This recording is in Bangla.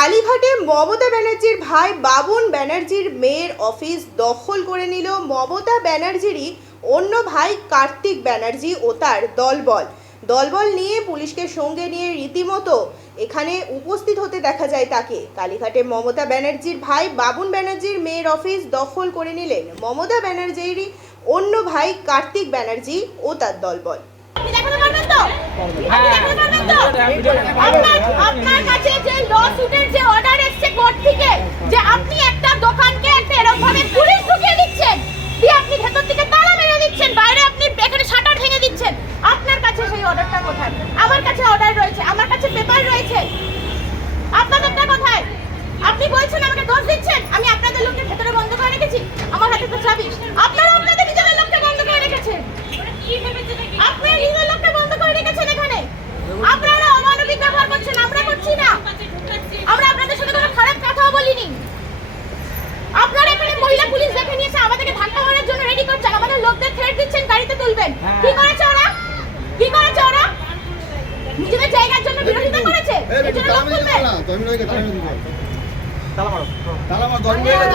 কালীঘাটে মমতা ব্যানার্জির ভাই বাবুন ব্যানার্জির মেয়ের অফিস দখল করে নিল মমতা ব্যানার্জিরই অন্য ভাই কার্তিক ব্যানার্জি ও তার দলবল নিয়ে পুলিশকে সঙ্গে নিয়ে রীতিমতো এখানে উপস্থিত হতে দেখা যায় তাকে। কালীঘাটে মমতা ব্যানার্জির ভাই বাবুন ব্যানার্জির মেয়ের অফিস দখল করে নিলেন মমতা ব্যানার্জিরই অন্য ভাই কার্তিক ব্যানার্জি ও তার দলবল। আপনার কাছে যে লসুটের যে অর্ডার এসেছে কোর্ট থেকে যে আপনি একটা দোকানকে একটা এরকম ভাবে পুলিশ ঢুকিয়ে দিচ্ছেন, দিয়ে আপনি ভেতর থেকে তালা মেরে দিচ্ছেন, বাইরে আপনি এখানে শাটার ভেঙে দিচ্ছেন, আপনার কাছে সেই অর্ডারটা কোথায়? আমার কাছে অর্ডার রয়েছে, আমার কাছে পেপার রয়েছে, আপনাদেরটা কোথায়? আপনি বলছেন আমাকে দোষ দিচ্ছেন, আমি আপনাদের লোককে ভেতরে বন্ধ করে রেখেছি, আমার হাতে তো চাবি, আপনারা আপনাদের নিজেদের লোককে বন্ধ করে রেখেছেন, আপনারা নিজেদের লোককে বন্ধ করে রেখেছেন এখানে, আপনারা অমানবিক ব্যবহার করছেন, আমরা করছি না, আমরা আপনাদের সাথে কোনো খারাপ কথাও বলিনি, আপনারা এখানে মহিলা পুলিশ দেখে নিয়েছে আমাদেরকে ধাক্কা মারার জন্য রেডি করছেন, আমাদের লোকদের থ্রেট দিচ্ছেন গাড়িতে তুলবেন, কি করেছে ওরা? কি করেছে ওরা? নিজেদের জায়গার জন্য বিরোধিতা করেছে, এর জন্য লোক তুলবে। তালা মারো 10 মিনিট